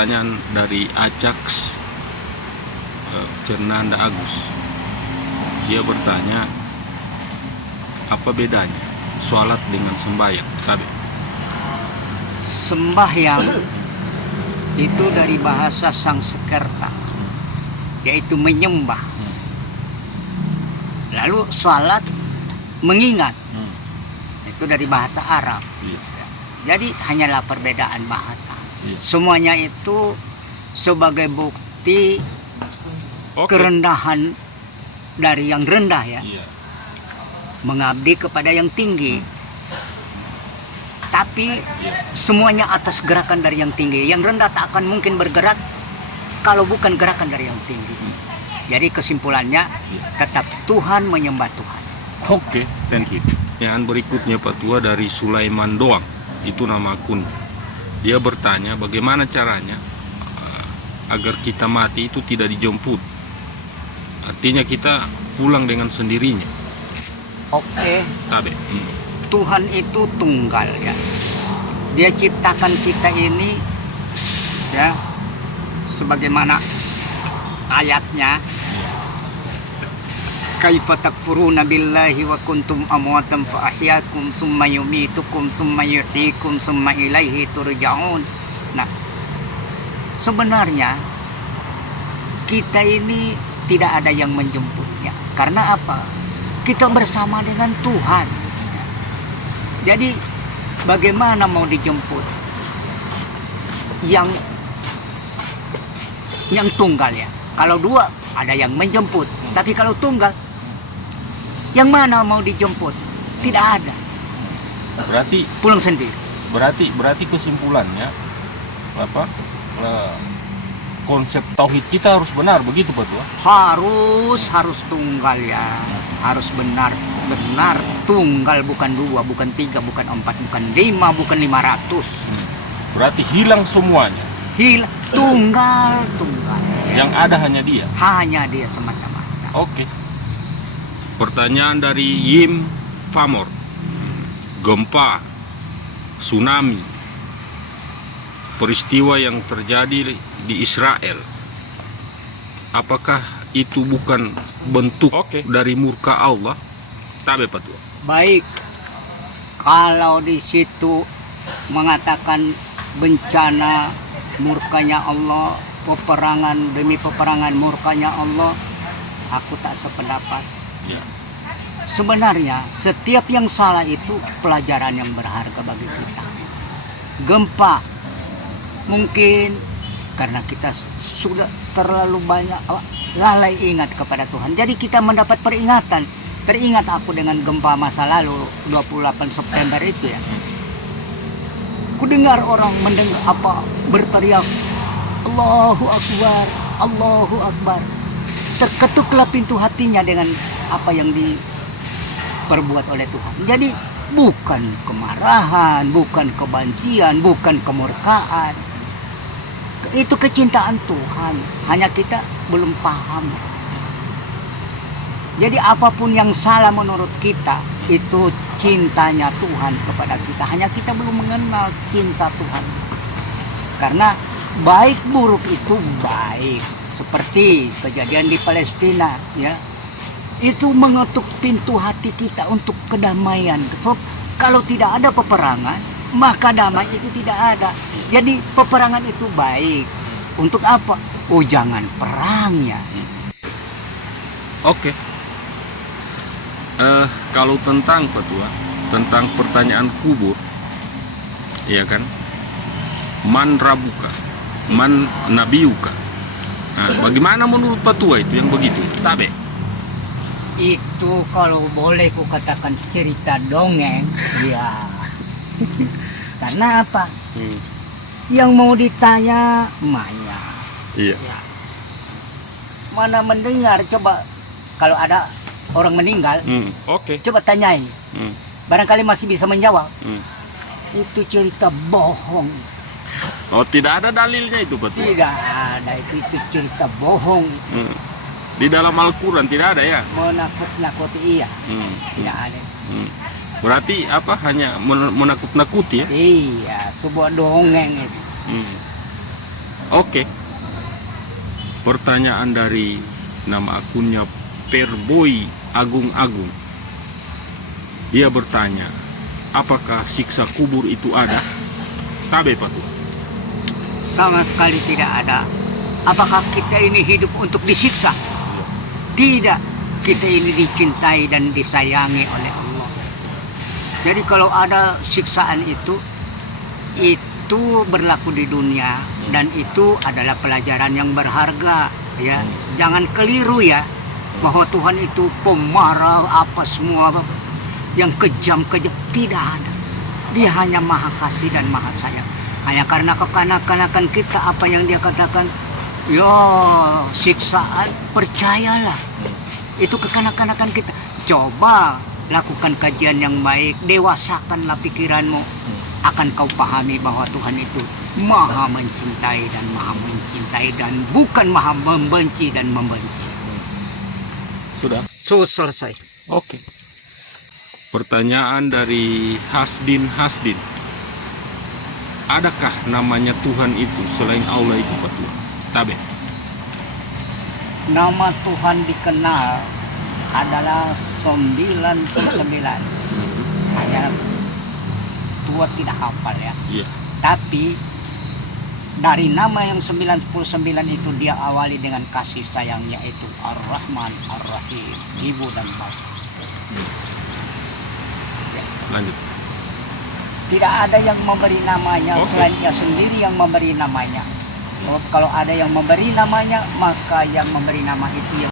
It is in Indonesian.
pertanyaan dari Ajax Fernanda Agus. Dia bertanya, apa bedanya sholat dengan sembahyang? Tabe. Sembahyang itu dari bahasa Sanskerta, yaitu menyembah. Lalu sholat mengingat, itu dari bahasa Arab. Jadi hanyalah perbedaan bahasa. Semuanya itu sebagai bukti kerendahan dari yang rendah, ya, mengabdi kepada yang tinggi. Tapi semuanya atas gerakan dari yang tinggi. Yang rendah tak akan mungkin bergerak kalau bukan gerakan dari yang tinggi. Jadi kesimpulannya tetap Tuhan menyembah Tuhan. Oke, thank you. Yang berikutnya Pak Tua dari Sulaiman Doang, itu nama akun. Dia bertanya bagaimana caranya agar kita mati itu tidak dijemput. Artinya kita pulang dengan sendirinya. Oke. Tabe. Tuhan itu tunggal, ya. Dia ciptakan kita ini, ya, sebagaimana ayatnya, kaifa takfuruna billahi wa kuntum amwatan fa ahyakum summa yumitukum summa yuhyikum summa ilaihi turja'un. Nah, sebenarnya kita ini tidak ada yang menjemputnya. Karena apa? Kita bersama dengan Tuhan. Jadi bagaimana mau dijemput? Yang tunggal, ya. Kalau dua ada yang menjemput, tapi kalau tunggal, yang mana mau dijemput? Tidak ada. Berarti pulang sendiri. Berarti kesimpulannya apa? Konsep tauhid kita harus benar, begitu Pak Tua? Harus tunggal, ya. Harus benar tunggal, bukan dua, bukan tiga, bukan empat, bukan lima, bukan 500. Berarti hilang semuanya. Tunggal. Yang ada hanya dia. Hanya dia semata-mata. Oke. Pertanyaan dari Yim Famor. Gempa, tsunami, peristiwa yang terjadi di Israel, apakah itu bukan bentuk dari murka Allah? Tabe Pak Tua. Baik, kalau di situ mengatakan bencana murkanya Allah, peperangan demi peperangan murkanya Allah, aku tak sependapat. Ya. Sebenarnya setiap yang salah itu pelajaran yang berharga bagi kita. Gempa mungkin karena kita sudah terlalu banyak lalai ingat kepada Tuhan. Jadi kita mendapat peringatan. Teringat aku dengan gempa masa lalu 28 September itu, ya. Ku dengar orang berteriak Allahu Akbar, Allahu Akbar. Terketuklah pintu hatinya dengan apa yang diperbuat oleh Tuhan. Jadi bukan kemarahan, bukan kebencian, bukan kemurkaan. Itu kecintaan Tuhan. Hanya kita belum paham. Jadi apapun yang salah menurut kita, itu cintanya Tuhan kepada kita. Hanya kita belum mengenal cinta Tuhan. Karena baik buruk itu baik. Seperti kejadian di Palestina, ya. Itu mengetuk pintu hati kita untuk kedamaian. So, kalau tidak ada peperangan, maka damai itu tidak ada. Jadi peperangan itu baik. Untuk apa? Oh, jangan perangnya. Oke. Kalau tentang Pak Tua, tentang pertanyaan kubur, ya kan? Man rabuka, man nabiuka. Nah, bagaimana menurut Pak Tua itu yang begitu? Tabe. Itu kalau boleh ku katakan cerita dongeng, ya. Karena apa? Yang mau ditanya Maya. Iya. Ya. Mana mendengar, coba kalau ada orang meninggal, coba tanyai. Barangkali masih bisa menjawab. Itu cerita bohong. Oh, tidak ada dalilnya itu Pak Tua? Tidak ada, itu cerita bohong. Di dalam Al-Quran tidak ada, ya? Menakut-nakuti, iya. Tidak ada. Berarti apa? Hanya menakut-nakuti, ya? Iya, sebuah dongeng itu. Oke. Pertanyaan dari nama akunnya Perboy Agung-Agung. Dia bertanya, apakah siksa kubur itu ada? Tabe Patua. Sama sekali tidak ada. Apakah kita ini hidup untuk disiksa? Tidak. Kita ini dicintai dan disayangi oleh Allah. Jadi kalau ada siksaan itu berlaku di dunia, dan itu adalah pelajaran yang berharga, ya. Jangan keliru ya, bahwa Tuhan itu pemarah apa semua yang kejam-kejam, tidak ada. Dia hanya Maha Kasih dan Maha Sayang. Hanya karena kekanak-kanakan kita, apa yang dia katakan, ya siksaan, percayalah. Itu kekanak-kanakan kita. Coba lakukan kajian yang baik, dewasakanlah pikiranmu. Akan kau pahami bahwa Tuhan itu Maha mencintai dan Maha mencintai, dan bukan Maha membenci dan membenci. Sudah? Selesai. Oke. Pertanyaan dari Hasdin. Adakah namanya Tuhan itu selain Allah itu Patua? Tabe. Nama Tuhan dikenal adalah 99. Hanya tua tidak hafal ya. Iya. Tapi dari nama yang 99 itu dia awali dengan kasih sayangnya, itu Ar-Rahman Ar-Rahim, ibu dan bapak. Lanjut. Tidak ada yang memberi namanya selain dia sendiri yang memberi namanya. Kalau ada yang memberi namanya, maka yang memberi nama itu yang